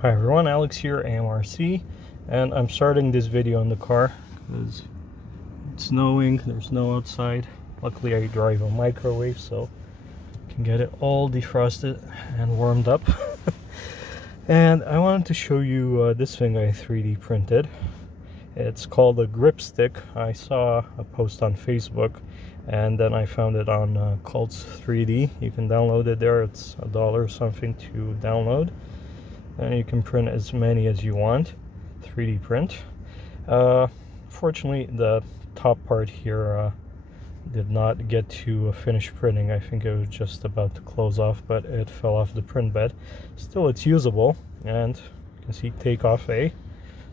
Hi everyone, Alex here, AMRC, and I'm starting this video in the car because it's snowing, there's snow outside. Luckily I drive a microwave so I can get it all defrosted and warmed up. And I wanted to show you this thing I 3D printed. It's called a grip stick. I saw a post on Facebook and then I found it on Cults 3D. You can download it there, it's $1 or something to download. And you can print as many as you want, 3D print. Fortunately, the top part here did not get to finish printing. I think it was just about to close off, but it fell off the print bed. Still, it's usable, and you can see Takeoff A.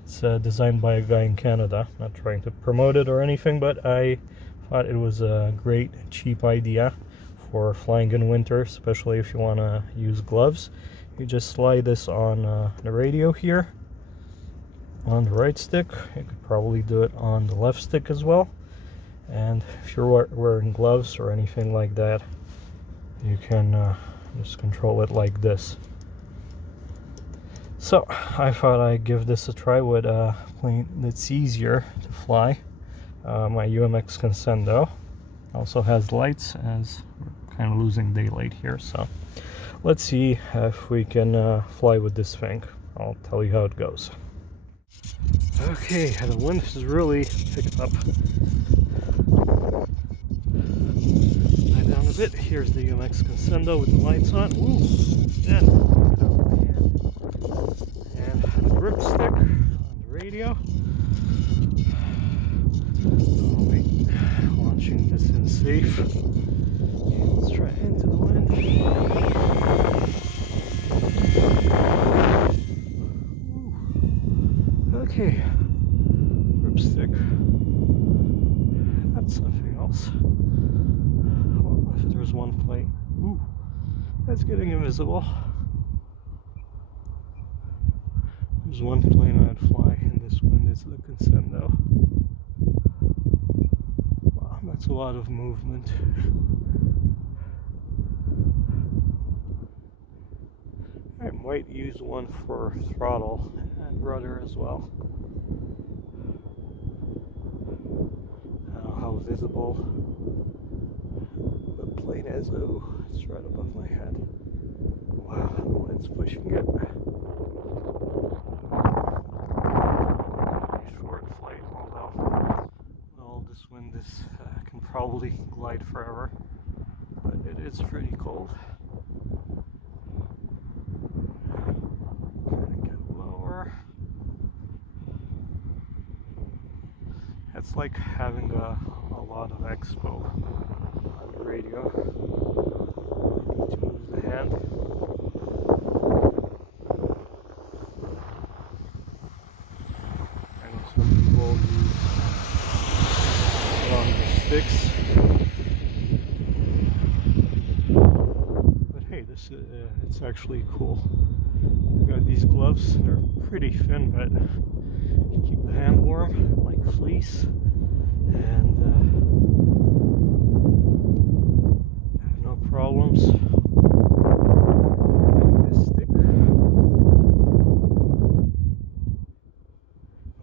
It's designed by a guy in Canada. Not trying to promote it or anything, but I thought it was a great, cheap idea for flying in winter, especially if you want to use gloves. You just slide this on the radio here on the right stick. You could probably do it on the left stick as well, and if you're wearing gloves or anything like that, you can just control it like this. So I thought I'd give this a try with a plane that's easier to fly. My UMX Conscendo also has lights, as we're kind of losing daylight here, so let's see if we can fly with this thing. I'll tell you how it goes. Okay, the wind has really picked up. Slide down a bit. Here's the UMX Conscendo with the lights on. Ooh, and the grip stick on the radio. I'll be launching this in safe. Let's try into the wind. Okay, grip stick. That's something else. Well, if there's one plate, ooh, that's getting invisible. There's one plane I'd fly in this wind. It's the Conscendo. Wow, that's a lot of movement. I might use one for throttle and rudder as well. I don't know how visible the plane is. Oh, it's right above my head. Wow, the wind's pushing it. Short flight, although all this wind can probably glide forever, but it is pretty cold. It's like having a lot of expo on the radio. I need to move the hand. I know some people use longer sticks, but hey, this it's actually cool. I've got these gloves. They're pretty thin, but you keep the hand warm like fleece, and have no problems with this stick.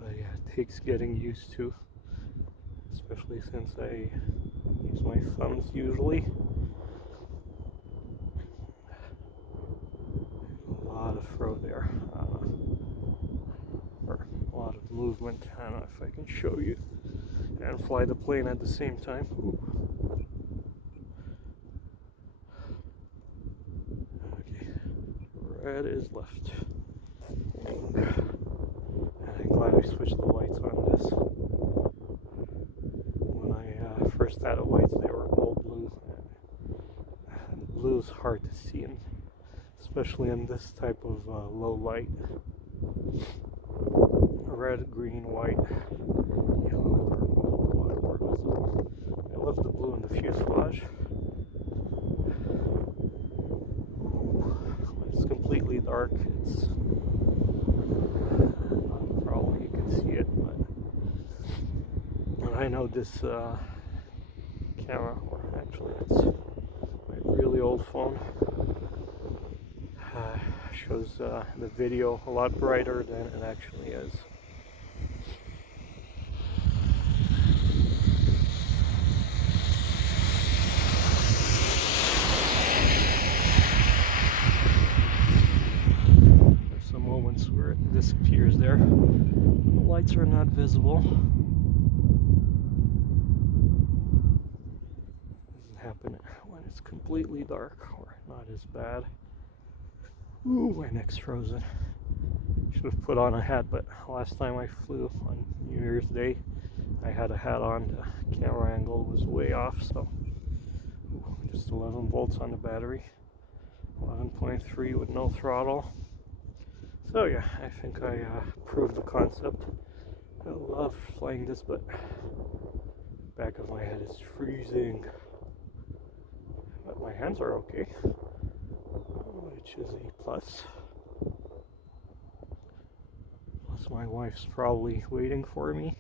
But yeah, it takes getting used to, especially since I use my thumbs usually. A lot of throw there. Or a lot of movement. I don't know if I can show you, and fly the plane at the same time. Ooh. Okay, red is left wing. And I'm glad I switched the lights on this. When I first had the lights, they were all blue. And blue is hard to see, especially in this type of low light. Red, green, white, yellow are a lot more visible. I love the blue in the fuselage. When it's completely dark, it's not a problem. You can see it, but I know this camera, or actually it's my really old phone, shows the video a lot brighter than it actually is. There's some moments where it disappears there. The lights are not visible. Doesn't happen when it's completely dark, or not as bad. Ooh, my neck's frozen. Should have put on a hat, but last time I flew on New Year's Day, I had a hat on. The camera angle was way off, so just 11 volts on the battery, 11.3 with no throttle. So yeah, I think I proved the concept. I love flying this, but back of my head is freezing. But my hands are okay, which is a plus. Plus my wife's probably waiting for me,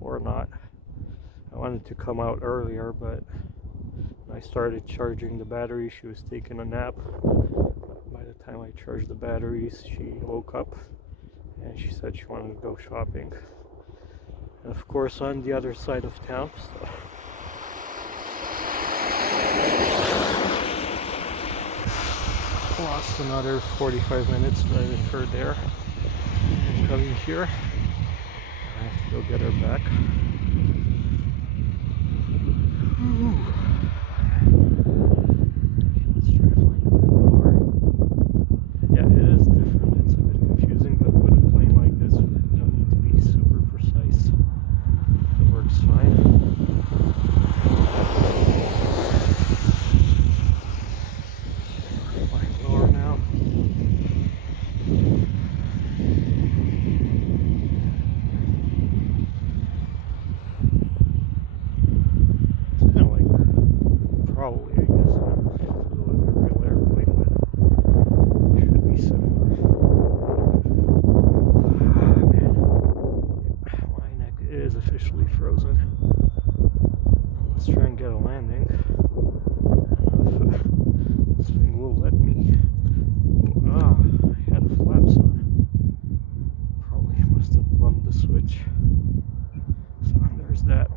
or not. I wanted to come out earlier, but when I started charging the battery, she was taking a nap. By the time I charged the batteries, she woke up and she said she wanted to go shopping. And of course on the other side of town, so lost another 45 minutes driving her there and coming here. I have to go get her back. Ooh. Let's try flying a bit lower. Yeah, it is different. It's a bit confusing, but with a plane like this, you don't need to be super precise. It works fine. Probably, I guess, flew a real airplane, but it should be similar. Ah, man, my neck is officially frozen. Let's try and get a landing. I don't know if this thing will let me. Ah, I had a flaps on. Probably must have bumped the switch. So there's that.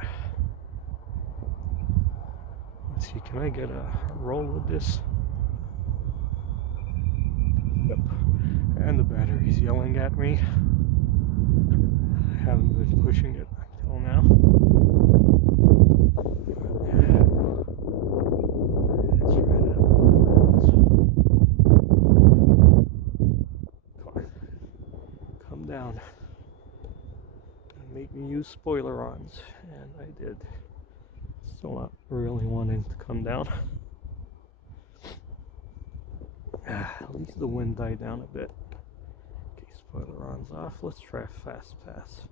Let's see, can I get a roll with this? Yep. And the battery's yelling at me. I haven't been pushing it until now. Let's try that. Come on. Come down. And make me use spoiler-ons. And I did. Still not really wanting to come down. At least the wind died down a bit. Okay, spoiler-ons off. Let's try a fast pass.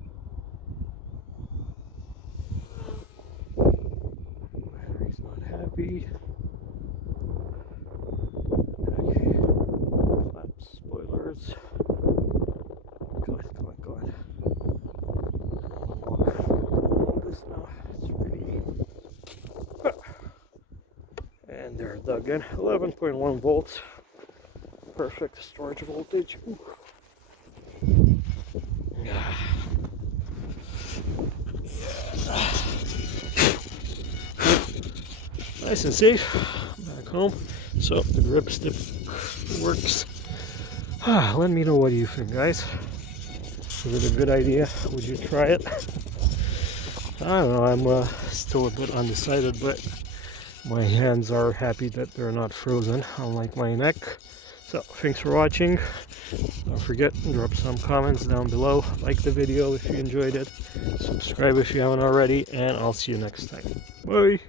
Battery's not happy. Okay, flaps, spoilers. Go on. Walk this now. It's pretty. And they're dug in. 11.1 volts. Perfect storage voltage. Ooh. Yeah. Nice and safe. Back home. So the grip stick works. Let me know what you think, guys. Is it a good idea? Would you try it? I don't know. I'm still a bit undecided, but my hands are happy that they're not frozen, unlike my neck. So, thanks for watching. Don't forget, drop some comments down below. Like the video if you enjoyed it. Subscribe if you haven't already. And I'll see you next time. Bye!